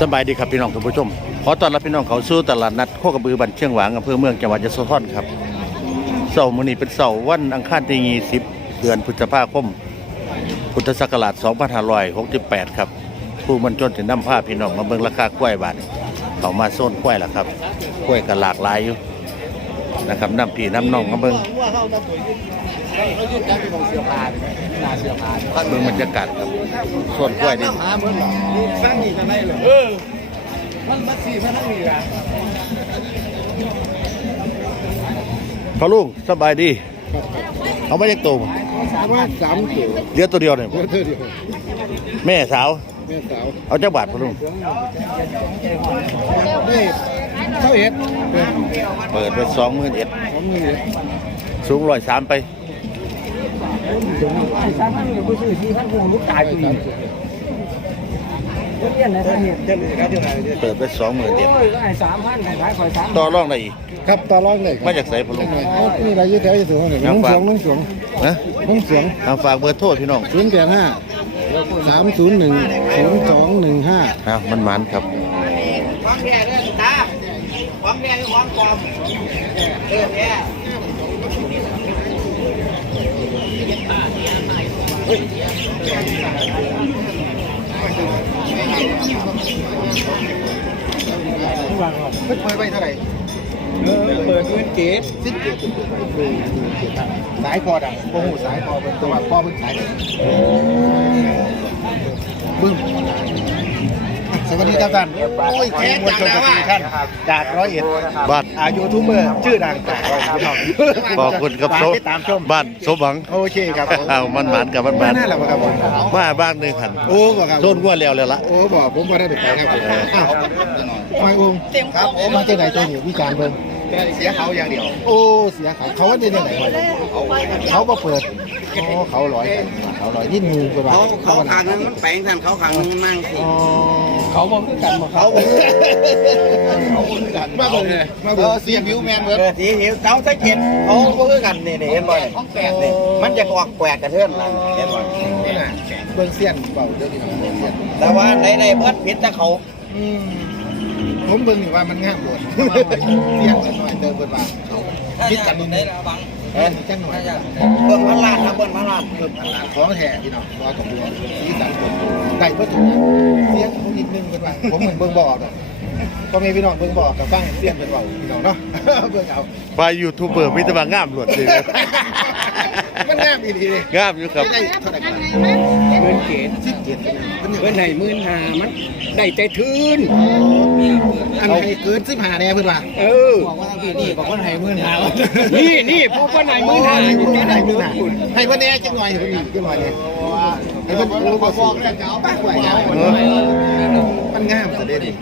สบายดีครับพี่น้องท่านผู้ชม ขอต้อนรับพี่น้องเขาสู่ตลาดนัดโคกระบือบันเชียงหวางอำเภอเมืองจังหวัดยโสธรครับเสาร์มื้อนี้เป็นเสาร์วันอังคารที่20เดือนพฤษภาคม พุทธศักราช2568 ครับ ผู้มันจนถึงน้ำผ้าพี่น้องมาเบิ่งราคากล้วยบาทเขามาโซนกล้วยแล้วครับกล้วยก็หลากหลายอยู่ นะครับน้ำพี่น้ำน้องมาเบิ่งเขายุดกันเป็นของเสื้อผ้าหนาเสื้อผ้าเบิ่งบรรยากาศครับโซนกล้วยนี่หาเหมือนหรอนี่สร้างนี่จะได้เลยเออมันมัดสีมันทั้งนี้อะพอลุงสบายดี เอามาจากตัวสามารถสามตัวเดียวตัวเดียวเนี่ยเพื่อเธอเดียวแม่สาว แม่สาว เอาจักบาทพอลุงได้ เท่าเอ็ดเปิดไปสองหมื่นเอ็ดของมือสูงร้อยสามไปสามพันกับผู้ซื้อสี่พันกูลูกตายตัวนี้เรียนนะท่านเนี่ยเจ้าหนี้ครับเจ้าไหนเนี่ยเปิดไปสองหมื่นเอ็ดโอ้ยก็ให้สามพันให้ได้คอยสามต่อรองได้อีกครับต่อรองเลยมาจากไสพอลุงนี่อะไรยืดแถวยืดสูงเลยนุ่งสวงนุ่งสวงนะนุ่งสวงเอาฝากเบอร์โทรพี่น้องศูนย์แปดห้าสามศูนย์หนึ่งศูนย์สองหนึ่งห้าเอามันมันครับควา มแก่เรื่องตาความแก่คือความปลอมเออแก่เปิดไปเท่าไหร่เปิดเงินเกตสิบเกตสายคอดังโอ้โหสายคอเป็นตัวคอเป็นสายบึ้ม สวัสดีครับท่านโอ้ยแขกจากไหนวะท่านจากร้อยเอ็ดบ้านอายูทูบเบอร์ชื่อดังจากร้อยเอ็ดขอบคุณครับฝากโซติดตามชมบ้านสมหวังโอเคครับผมเอามันมันกับมันมัมานแน่แหละครับผมมาบ้านหนึ่งขันโอ้บอกครับโซนกว่าแล้วแล้วละโอ้บอกผมมาได้ไปครับผมอ้าวไม่อุ้มครับผมมาจากไหนตัวนี้วิจารณ์เพิ่งเสียเขาอย่างเดียว โอ้เสียเขาเขาว่าได้ยังไงเขาก็เปิดโอ้เขาลอย เขาลอยยิ่งงูไปบ้างเขาเขาขางนึงมันแปลงท่านเขาขางนึงนั่งสิอ๋อเขาบอกกันบอกเขาเขามาเบิ่งมาเบิ่งเสียบิวแมนเบิร์ดเออสีหิวเต้าตะเกียบเขาก็คือกันนี่นี่เห็นบ่ของแปลกนี่มันจะออกแปลกกระเทือนนั่นเห็นบ่เบิ่งเสียนเปล่าเดี๋ยวนี้เบิ่งเสียนแต่ว่าในในเบิดผิดแต่เขาผมเบิ่งนี่ว่ามันง่ามบวชเสียนหน่อยเติมเบิดบางเขาคิดกันนี่บัง เออจังหน่อยเบิ่งพันล้านนะเบิ่งพันล้านเพิ่มพลังของแท้พี่น้องบ่ต้องดูสีสันผมได้เพิ่นถูกเสียงผมนิดนึงเพิ่นว่าผมเหมือนเบิ่งบ่ออกดอกพ่อแม่พี่น้องเบิ่งบ่ออกกับฟังเสียงเพิ่นเว้าพี่น้องเนาะเบิ่งเอาไปยูทูบเบอร์มิตรบางงามหลวดเลยมันงามอีหลีเลยงามอยู่ครับได้เท่าไหร่กันเงินเกณฑ์สิบเจ็ดเพิ่นเงินให้หมื่นห้ามัน ได้ใจทืนอันให้เกิน15แน่เพิ่นว่าเออบอกว่าพี่นี่บอกว่าให้หมื่นห้านี่นี่พวกคนไหนหมื่นห้าอยู่ที่ไหนให้หมืมื่อนห้าคุณให้เพิ่นแน่จังหน่อยเพิ่นอีกจังหน่อยเลยให้เพิ่นรู้บ่บอกแล้วจะเอาไปไว้เอามันงามซะเด้นี่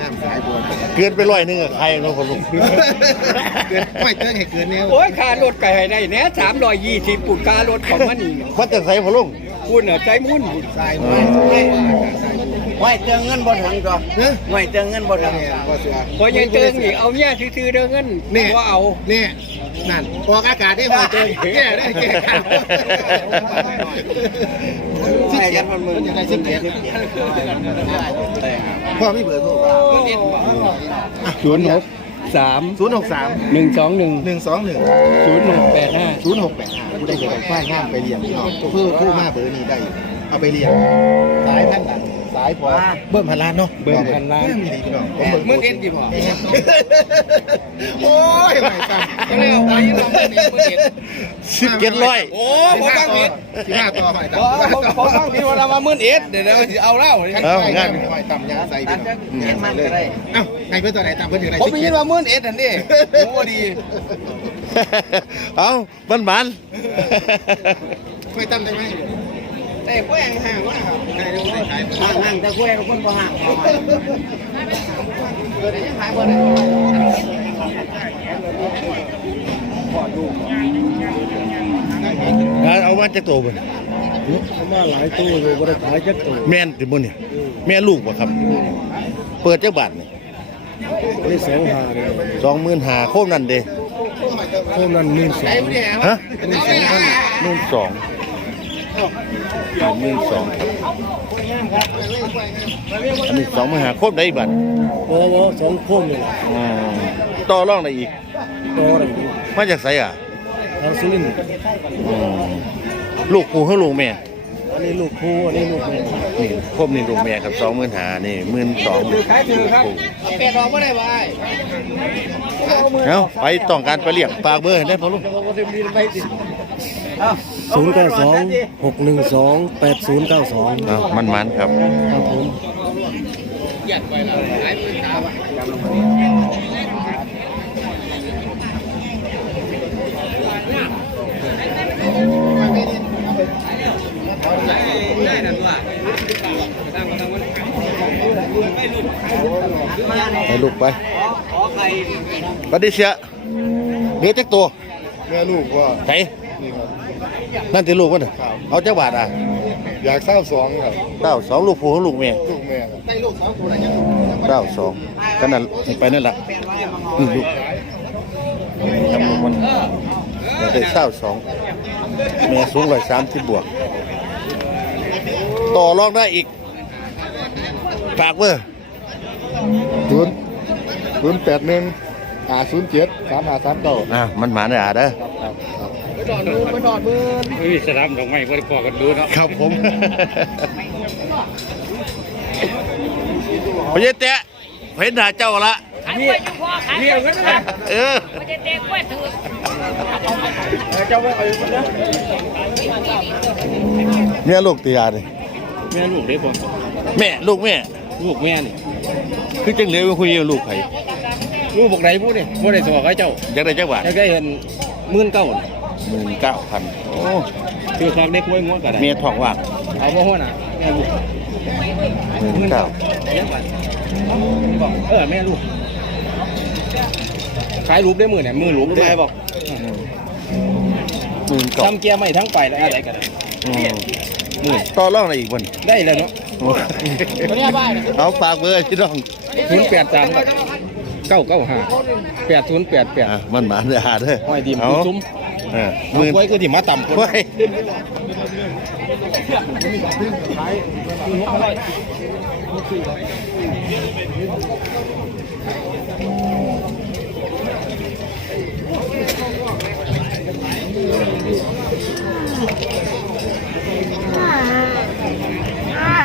งามสายบัวเกินไปร้อยหนึงอะใครเนาะพอลุงเกินไม่เกินให้เกินแนวโอ้ยค่ารถไก่ให้ได้แน่สามร้อยยี่สิบปุ่นค่ารถของมันนี่มาจากไสพอลุงคุณเหรอใจมุ่นสายบัวสายบัวสายบัว ไหวเติงเงินบนถังก็เนอะไหวเติงเงินบนถังเนี่ยบ่เสือพอยังเติงนี่เอาเนี่ยซื้อๆเด้อเงินเนี่ยว่าเอาเนี่ยนั่นออกอากาศได้บ่เจอแก่ได้แก่ข้าวสิบเจ็ดมันมือจะได้สิบเจ็ดพ่อไม่เบื่อโทรศูนย์หกสามศูนย์หกสามหนึ่งสองหนึ่งหนึ่งสองหนึ่งศูนย์หกแปดห้าศูนย์หกแปดห้าผู้ใดจะไปฝ้ายงามไปเลี้ยงพี่น้องเพื่อผู้มาเบอร์นี้ได้ เอาไปเลี้ยงสายพันธุ์นั้น สายพอเบิ่มพันล้านเนาะมีดีพี่น้องผมเบิ่งมื่อเอ็นกี่บ่โอ้ยไม่ซ้ำก็เลยเอาไปลองนี่มื่อเอ็นสิบเจ็ดร้อยโอ้ผมฟังผิดที่ห้าต่อหอยโอ้ต่ำผมผมฟังผิดว่าเรามามื่อเอ็นเดี๋ยวเดี๋ยวเอาเล่าขั้นไปงานหอยต่ำยาใส่พี่น้องยาใส่เลยเอ้าใครเพื่อนตัวไหนตามเพื่อนอยู่ไหนผมไปยินว่ามื่อเอ็นนั่นดิโอ้ดีเอามันมันไม่ตั้มได้ไหม แต่แป้งห่างว่าใครรู้ได้ขายห่างห่างแต่แป้งคนบ่ห่างเกิดยังหายบ่ได้เอามาจากตัวบ่มาหลายตู้เลยบริขายจักตู้แม่นติบ่เนี่ยแม่ลูกบ่ครับ เปิดจักบาทนี่นี่สองหาเลยสองหมื่นหาโคมนั่นเด้เพิ่มนั้นหมื่นสองฮะหมื่นสองพัน หมื่นสองหมื่นสองครับอันนี้สองมือหาครบได้อีกบัตรโอ้โหสองคมเลยอืมต่อรองได้อีก โตเลยมาจากไสอะทางสุรินทร์อืมลูกปู่ให้ลูกแม่ อันนี้ลูกคู่อันนี้ลูกแม่นี่ครบนี่ลูกแม่ครับสองหมื่นหานี่หมื่นสองลูกปู่เป็ดออกไม่ได้ไว้เอาไปต้องการไปเรียกฝากเบอร์ให้ได้พอลูก ศูนย์เก้าสองหกหนึ่งสองแปดศูนย์เก้าสองเอามันมันๆครับครับผมให้ลูกไปปฏิเสียเหลือจักตัวแม่ลูกว่าไห นนี่ครับนั่นที่ลูกมันน่ะเอาจักบาทอะอยากเศร้าสองครับเต้าสองลูกปู่ให้ลูกแม่ลูกแม่ครับเต้าสองกันนั่นไปนั่นล่ะนี่ลูกจำลูกมันเราได้เต้าสองแม่สูงร้อยสามสิบบวก ต่อรองได้อีกฝากเบอร์ศูนย์ศูนย์แปดหนึ่งหาศูนย์เจ็ดสามหาสามเก้าอะมันหมาเนี่ยอะเด้อ ครับ ครับไม่มีสนามดอกไม้ก็ได้พอกันดูเนาะครับผมพญเตะเห็นหน้าเจ้าละขายกล้วยอยู่พอขายเรียกกันนะเออมันจะเตะกล้วยถือเนี่ยลูกตียาเลยแม่ลูกเด็กผมแม่ลูกแม่ลูกแม่นี่คือจังเลยว่าคุยกับลูกไผลูกบอกไหนพูดนี่พูดได้สบอกให้เจ้าอยากได้จักบาทจะได้เห็นหมื่นเก้า หมื่นเก้าพันโอ้คือความเด็กมวยงวดกันเมียท้องว่างเอาบ่หัวหน้าแม่ลูกหมื่นเก้าเลี้ยงกันเออแม่ลูกขายรูปได้มือเนี่ยมือรูปได้บอกหมื่นเก้าทำเกียร์ใหม่ทั้งไปแล้วอะไรกันอืมมือต่อรองอะไรอีกวันได้แล้วเนาะเอาฝากเบอร์พี่น้องศูนย์แปดสามเก้าเก้าห้าแปดศูนย์แปดแปดอะมันหมาเด้อหาเด้อห้อยดิมเอาซุ้มเออหมืมื่อนไว้คือที่มาต่ำคนไว้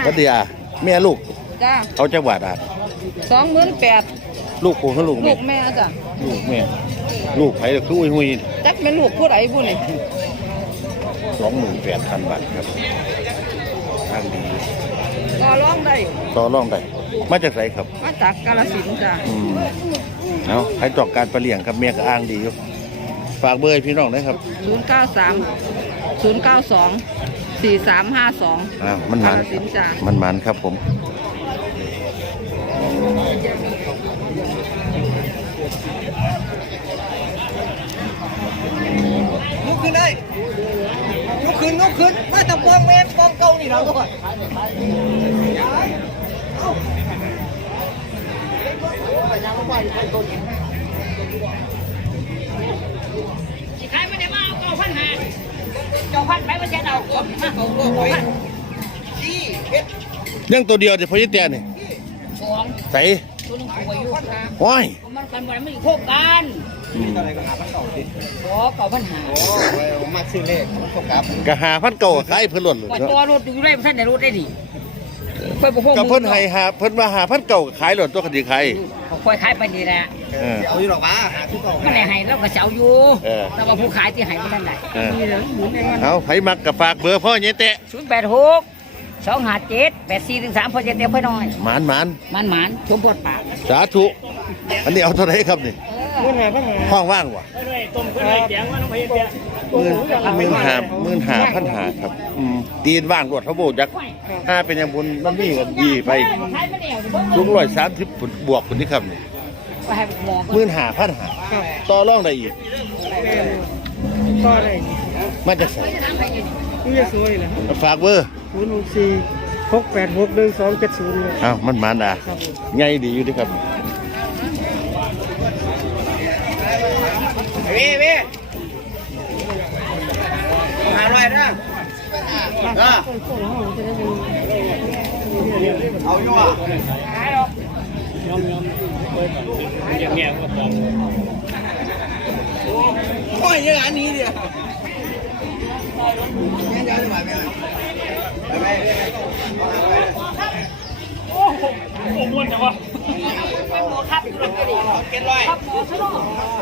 ก็ดีอะแม่ลูก จ้าเอาจักบาทอะสองหมื่นแปดลูกปู่ให้ลูกลูแม่ กแม่จ้ะ ลูกแม่ลูกไผ่คืออุ้ยหุยจักเป็นลูกผู้ใดผู้นี่สองหมื่นแปดพันบาทครับทางดีก็ร้องได้ต่อรองได้มาจากไสครับ มาจากกาฬสินธุ์จ้ะอืมเอาใครต้องการปลาเลี้ยงครับเมียก็อ้างดีอยู่ฝากเบอร์ให้พี่น้องนะครับศูนย์เก้าสามศูนย์เก้าสองสี่สามห้าสองอ้าวมันหมันกาฬสินธุ์จ้ะ มันหมันครับผม ลุกขึ้นได้ลุกขึ้นลุกขึ้นมาตะปองเมนปองเก่านี่เราด้วยขายไม่ได้มาเอาเก้าพันห้าเก้าพันไปว่าจะเอาเก้าพันเก้าพันเรื่องตัวเดียวเดี๋ยวพอยิ่เตียนี่สองใส่ตัวหนึงป่วยอยู่ว้ายมันกันบ่ได้มันอยู่โคกกัน ขอเก้าพันห้ามาซื้อเลขมันก็กลับกะหาพันเก่าขายเพิ่นหล่นเลยว่าเนาะตัวรถอยู่เลยท่านได้รถได้ดิค่อยบ่พกกับเพิ่นให้หาเพิ่นว่าหาพันเก่าขายหล่นตัวคดีขายค่อยขายไปนี่แหละเออเอาอยู่หรอกวะหาที่เก่ามันได้ให้เราก็เจ้าอยู่เออแต่ว่าผู้ขายที่ให้บ่ทันได้เออมีเหลือหมุนได้มันเอาไผมักกับฝากเบอร์พ่อเนี่ยเตะศูนย์แปดหกสองห้าเจ็ดแปดสี่ถึงสามพอจะเตรียมไว้หน่อยหมานหมานมันหมานชมพอดปาก สาธุ อันนี้เอาเท่าไหร่ครับนี่ ห้องว่างวะหมื่นหมื่นหาหมื่นหาพันหาครับอืมตีนว่างรวดเขาโบจักห้าเป็นอย่างบุญมันมีกันดีไปขายไม่ได้เอาสูงร้อยสามสิบบวกคนนี้ครับนี่ไปให้หมอหมื่นหาพันหาต่อรองได้อีกก็ได้มาจากไสนี่จะสวยเลยฝากเบอร์ศูนย์หกสี่หกแปดหกหนึ่งสองเจ็ดศูนย์อ้าวมันหมานอะใหญ่ดีอยู่เดีครับ เว้เว้หาอะไรนะห้าเอาอยู่อะโอ้ยยังอันนี้เดียวยังจะไปไหมไปไหม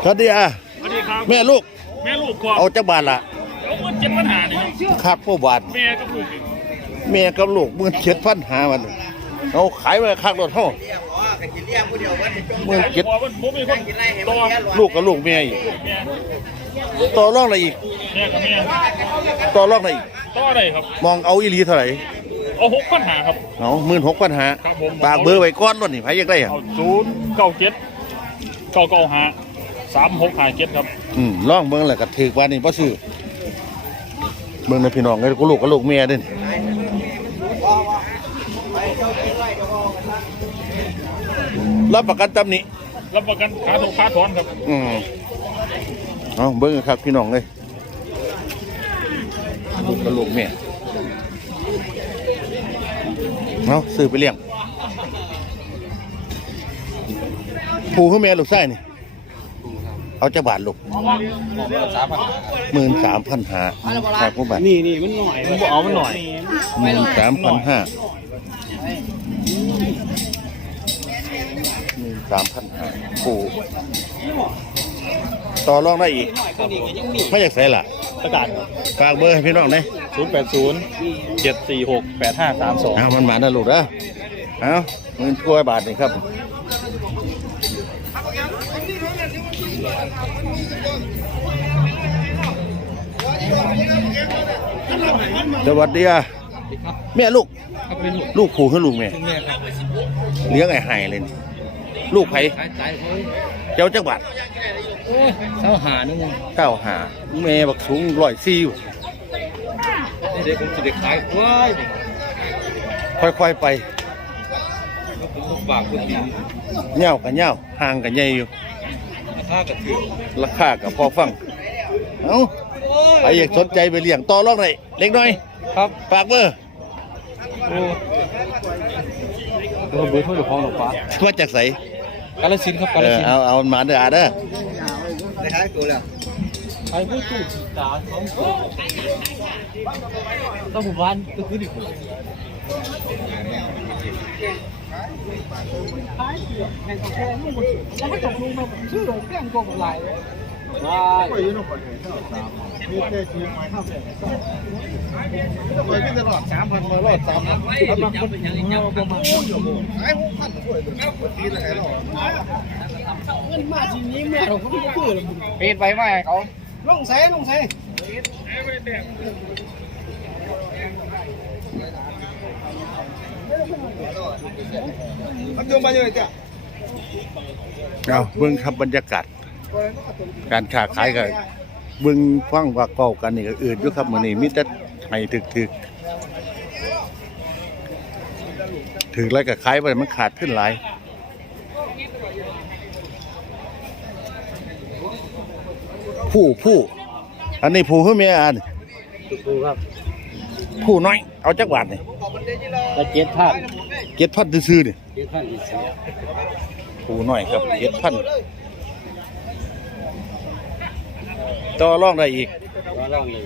สวัสดีอะสวัสดี ครับแม่ลูก แม่ลูกก่อนเอาจักบาทละเอาเงินเจ็ดปัญหาเนี่ยคักผู้บาทแม่กับลูกนี่แม่กับลูกมื่นเจ็ดพันหามันเอาขายไว้คักรถเท่าเรียกว่ากันกินเลี้ยงผู้เดียววันนี้จงมื่นเจ็ดพอมันผมเป็นคนกินไรให้ต่มัอนเลี้ยงลูกกับลูกแม่อีกแม่ต่อรองอะไรอีก แม่กับแม่ต่อรองอะไรอีก ต่ออะไรครับ มองเอาอีหลีเท่าไหร่เอาหกปัญหาครับ เอาหมื่นหกพันหาครับผมฝากเบอร์ไว้ก้อนรถนี่ไผอยากได้อะเอาศูนย์เก้าเจ็ดเก้าเก้าห้าสามหกห้าเจ็ดครับ อืมลองเบิ่งแหละก็ถือว่านี่บ่ซื้อเบิ่งนะพี่น้องเอ้ยกูลูกกับลูกแม่เด้นี่รับประกันตำหนี้รับประกันขาถูกขาถอนครับ อืมเอาเบิ้งครับพี่น้องเลยลูกกับลูกแม่เอาซื้อไปเลี้ยงผูขึ้นแม่ลูกไส้นี่ เอาจะบาทลูกหมื่นสามพันห้าครับผู้บาทนี่นี่มันหน่อยมันบอกเอามันหน่อยหมื่นสามพันห้าหมื่นสามพันห้าผูต่อรองได้อีก ไม่อยากใส่ล่ะประกาศฝากเบอร์ให้พี่น้องหน่อยศูนย์แปดศูนย์เจ็ดสี่หกแปดห้าสามสองเอามันหมานะลูกนะเอาเงินถ้วยบาทนี่ครับ สวัสดีอะแม่ลูกครับเป็นลูก ลูกผูขึ้นลูกแม่แม่ครับเลี้ยงไอ้ไห้เลยนี่ลูกไผขายใจเขาเจ้าจักบาทโอ้ยเศร้าหานึงเก้าหาแม่บักสูงร้อยสี่อยู่นี่เด็กผมจะเด็กขายควายค่อยๆไปผมก็ฝากคนดีเง่ากับเง่าห่างกับใหญ่อยู่ราคากระถิ่นราคากับพอฟังเอ้า ใครอยากสนใจไปเลี้ยงต่อรองหน่อยเล็กน้อยครับฝากเบอร์โอ้โหเบอร์โทรเจ้าของหรอปะมาจากใสกาลสินธุ์ครับาเอกอลสินธุ์เอาเอามันมาเด้ออาเด้อได้ขายตัวแล้วไอ้ผู้ตู้สีตาสองคนต้องหมู่บ้านก็คือดิผม ปีนไปไหมเขาลงเสลงเสเอาเบิ่งครับบรรยากาศ การค้าขายก็เบิ่งฟังว่าเก่ากันนี่ก็อื่นอยู่ครับมื้อนี้มีแต่ให้ถึกๆถึกแล้วก็ขายไปมันขาดขึ้นหลายผู้ผู้อันนี้ผู้คือแม่อันดูครับ ผู้น้อย เอาจักบาทนี่ตะเกียบท่าเจ็ดพันซื้อๆนี่เกียบท่าอีกเสียผู้น้อยครับเจ็ดพัน ต่อรองได้อีก ว่าล่องหนึ่ง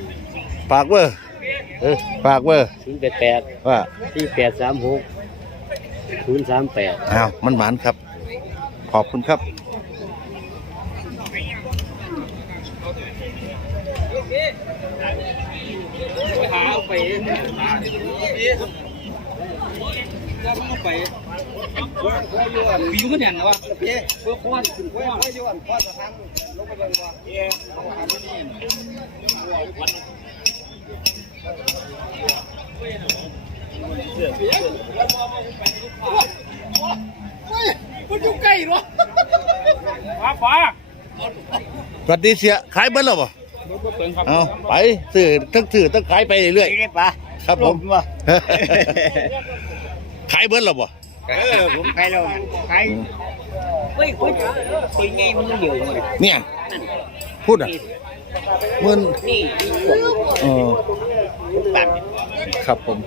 ฝากเบอร์เออฝากเบอร์ศูนย์แปดแปดว่าที่แปดสามหกศูนย์สามแปด อ้าวมันหมานครับ ขอบคุณครับหาไปไป วิวมันอย่างนะวะเพื่อควันขึ้นควันฟ้าฟ้าสวัสดีเสียขายเบิ้ลหรอบ่เอาไปซื้อทั้งซื้อทั้งขายไปเรื่อยได้ปะๆครับผมขายเบิ้ลหรอบ่ เออผมขายแล้วขายเฮ้ยคุยคุยไงมันเดียวเนี่ยพูดอะมื่นนี่เออครับผม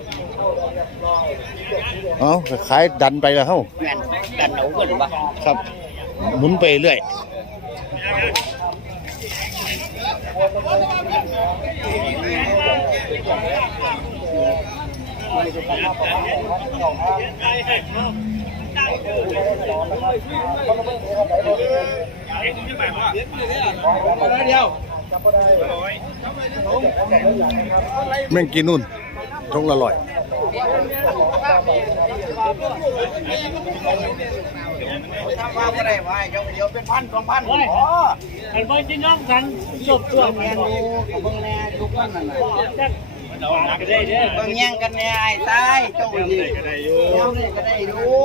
เอาขายดันไปแล้วเฮ้าแม่นดันเอาเงินบ่ครับหมุนไปเรื่อย แม่งกินนู่นทงละลอยทำว่าบ่ได้ว่าเดี๋ยวเดี๋ยวเป็นพันสองพันบ่ไอ้บอยที่น้องกันจบตัวแม่นดูเบิ่งแน่ทุกคนนั่นน่ะได้ บิ่งแย่งกันแน่ไอ้ตายเจ้าดีก็ได้อยู่ยามนี่ก็ได้อยู่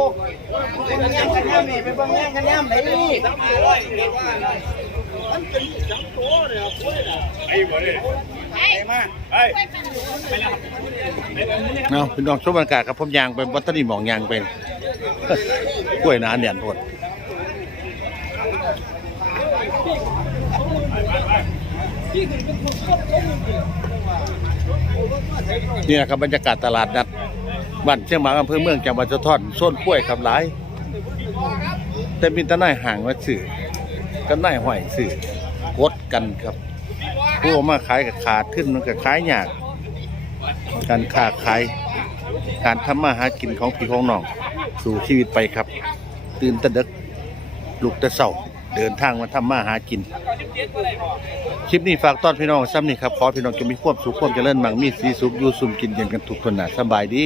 บิ่งแย่งกันยามนี่ไปเบิ่งแย่งกันยามไหนนี่เอาพี่น้องชมบรรยากาศครับผมยางไปวัดตนีหมองยางเป็นกล้วยนาเนียนโทษนี่น นี่ครับบรรยากาศตลาดนัดบ้านเชียงหมางอำเภอเมืองจังหวัดสะทอนโซนกล้วยครับหลาย แต่มีตะนายห่างมาสื่อกันนายห้อยสื่อกดกันครับผู้เอมาขายกับขาดขึ้นมันก็ขายยากการค้าขายการทำมาหากินของพี่ของน้อง สู่ชีวิตไปครับ ตื่นตะดึกลุกตะเศร้า เดินทางมาทำมาหากิน คลิปนี้ฝากต้อนพี่น้องซ้ำนี่ครับ ขอพี่น้องจะมีความสุขความเจริญมั่งมีสีสุขอยู่สุมกินเย็นกันทุกคนนะสบายดี